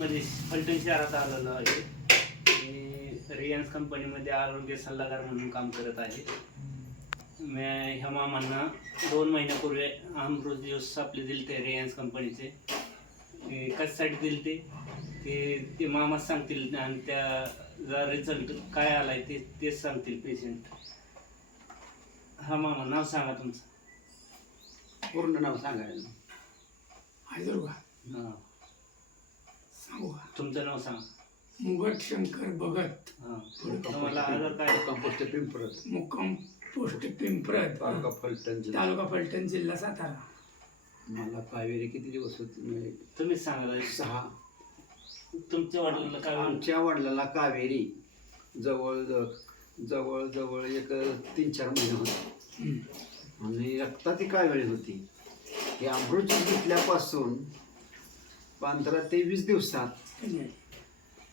मध्ये फलटण शहरात आलेलो आहे. मी रिलायन्स कंपनीमध्ये आरोग्य सल्लागार म्हणून काम करत आहे. मी ह्या मामांना 2 महिन्यापूर्वी अमृत ज्यूस आपले दिले ते रिलायन्स कंपनीचे. कशासाठी दिले ते मामाच सांगतील आणि त्याचा रिझल्ट काय आलाय तेच सांगतील पेशंट. हा मामा, नाव सांगा तुमचं. पूर्ण नाव सांगायला हायदर का हां, सांगू का? तुमचं नाव सांगा. मुगट शंकर भगत, हां, तुम्हाला आजार काय? कंपोस्ट पिंपरत, मुक्काम पोस्ट पिंपरत, तालुका फलटण जिल्हा. तालुका फलटण, जिल्हा सातारा. मला कावेरी किती दिवस होती? तुम्हीच सांगा. 6. तुमच्या वडिलांना काय आमच्या वडिलाला कावेरी जवळ जवळ एक 3-4 महिने होते आणि रक्ताती कावेरी होती. ही अमृत घेतल्यापासून 15 ते 20 दिवसात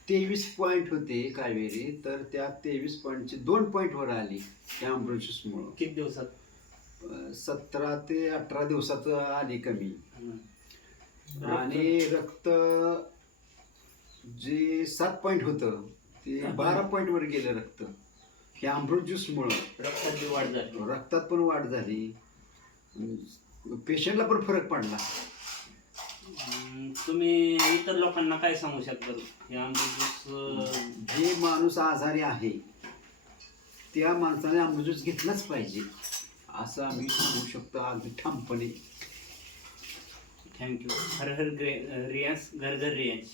23 पॉईंट होते कावेरी, तर त्या 23 पॉईंटची 2 पॉईंटवर आली त्या अमृत ज्यूसमुळं. किती दिवसात? 17 ते 18 दिवसात आली कमी. आणि रक्त जे 7 पॉईंट होतं ते 12 पॉईंटवर गेलं रक्त. हे अमृत ज्यूसमुळं रक्ताची वाढ झाली. रक्तात पण वाढ झाली, पेशंटला पण फरक पडला. तुम्ही इतर लोकांना काय सांगू शकता? हे अमृत जे माणूस आजारी आहे त्या माणसाने अमृत ज्यूस घेतलाच पाहिजे असं आम्ही सांगू शकतो अगदी ठामपणे. थँक्यू. हर हर रियान्स, घर घर रियान्स.